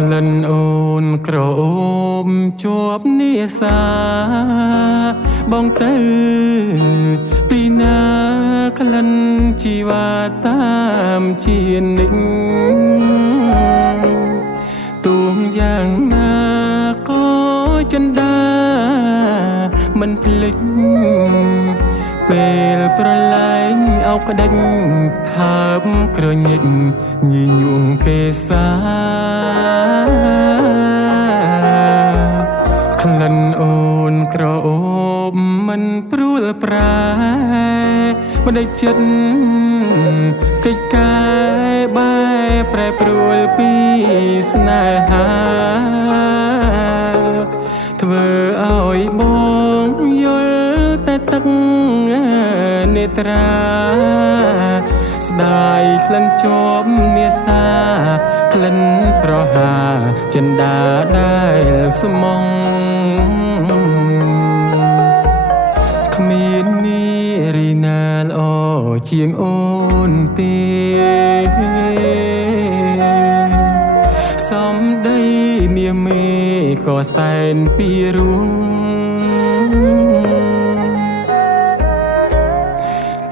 ក្លិនអូនក្រអូបជាប់នេសាបងទៅទីណាក្លិនជីវ៉ាតាមជានិចទូងយ៉ាងណាក៏ចិនដាមិនភ្លេចពេលប្រឡែងអោបក្ដិចថើបក្រញិចញញួងគេសាក្លិនអូនក្រអូបមិនព្រួលប្រែមិនได้ចិត្តកិច្ចការបែប្រែប្រួលពីស្នេហាធ្វើឲ្យបងយល់តែទឹកនេត្រាស្ដាយក្លិនជាប់នេសាក្លិនប្រហាចិនដាដែលស្មងគ្មាននារីណាល្អជាងអូនទេសំដីមាសមេក៏សែនពីរួង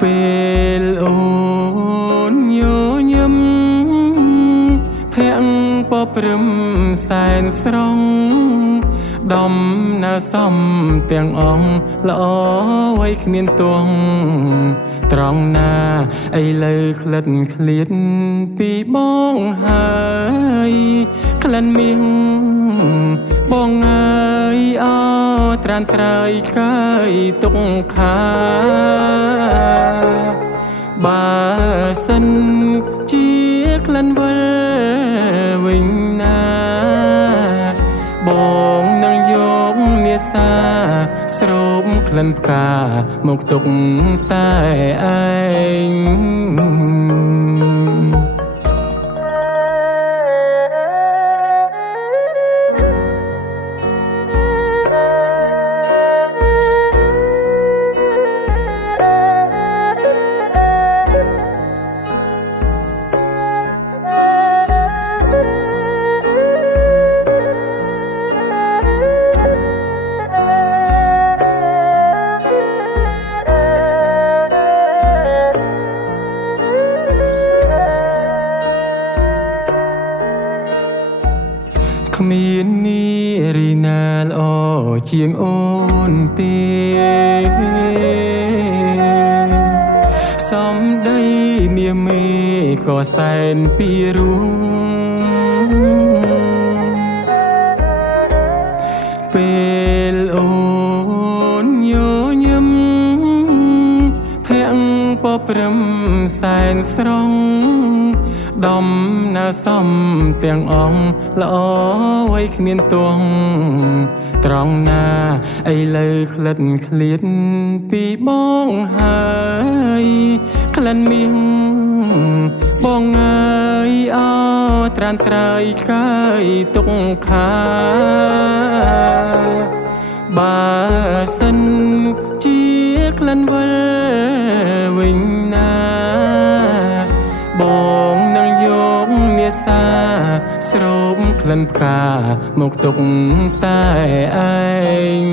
ពេលអូនញញឹមភាំងពព្រឹមសែនស្រងដំណើរសំទាំងអង្គល្អໄວគ្មានទោះត្រង់ណាឥឡូវក្លិនឃ្លាតពីបងហើយក្លិនមាសបងអើយអត្រានត្រើយកាយទុកខាបើសិនជាក្លិនវិលវិញណាបងនឹងយកនេសាស្រោបក្លិនផ្កាមកទុកតែឯងគ្មាននារីណាល្អជាងអូនទេសំដីមាសមេក៏សែនពីរួងពេលអូនញញឹមភាំងពព្រឹមសែនស្រងដំណើរសំទាំងអង្គល្អໄວគ្មានទោះត្រង់ណាឥឡូវក្លិនឃ្លាតពីបងហើយក្លិនមាសបងអើយអត្រានត្រើយកាយទុកខាបើសិនជាក្លិនវិលវិញណាបងនឹងយកនេសាស្រោបក្លិនផ្កាមកទុកតែឯង